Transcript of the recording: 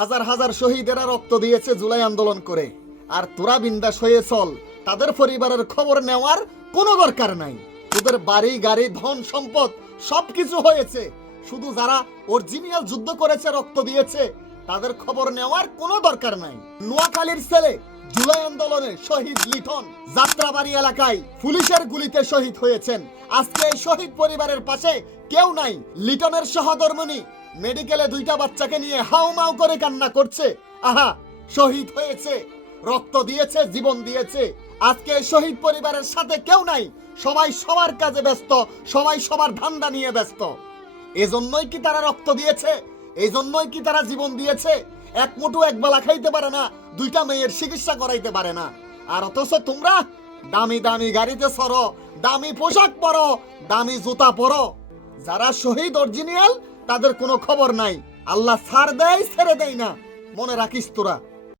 হাজার হাজার শহীদেরা রক্ত দিয়েছে জুলাই আন্দোলন করে, আর তোরা বিন্দাস হয়ে চল, তাদের পরিবারের খবর নেওয়ার কোনো দরকার নাই। তোদের বাড়ি গাড়ি ধন সম্পদ সবকিছু হয়েছে, শুধু যারা অরিজিনাল যুদ্ধ করেছে রক্ত দিয়েছে তাদের খবর নেওয়ার কোনো দরকার নাই। নোয়াখালীর ছেলে জুলাই আন্দোলনে শহীদ লিটন যাত্রাবাড়ি এলাকায় পুলিশের গুলিতে শহীদ হয়েছেন। আজকে এই শহীদ পরিবারের পাশে কেউ নাই। লিটনের সহধর্মিণী মেডিকেলে 2টা বাচ্চাকে নিয়ে হাউমাউ করে কান্না করছে। আহা, শহীদ হয়েছে, রক্ত দিয়েছে, জীবন দিয়েছে। আজকে শহীদ পরিবারের সাথে কেউ নাই, সবাই সবার কাজে ব্যস্ত, সবাই সবার ধান্দা নিয়ে ব্যস্ত। এজন্যই কি তারা রক্ত দিয়েছে? এই জন্যই কি তারা জীবন দিয়েছে? এক মুঠো একবেলা খাইতে পারে না, 2টা মেয়ের চিকিৎসা করাইতে পারে না, আর অথচ তোমরা দামি দামি গাড়িতে চড়ো, দামি পোশাক পরো, দামি জুতা পরো। যারা শহীদ অরিজিনাল তাদের কোনো খবর নাই। আল্লাহ ছাড় দেয়, ছেড়ে দেয় না, মনে রাখিস তোরা।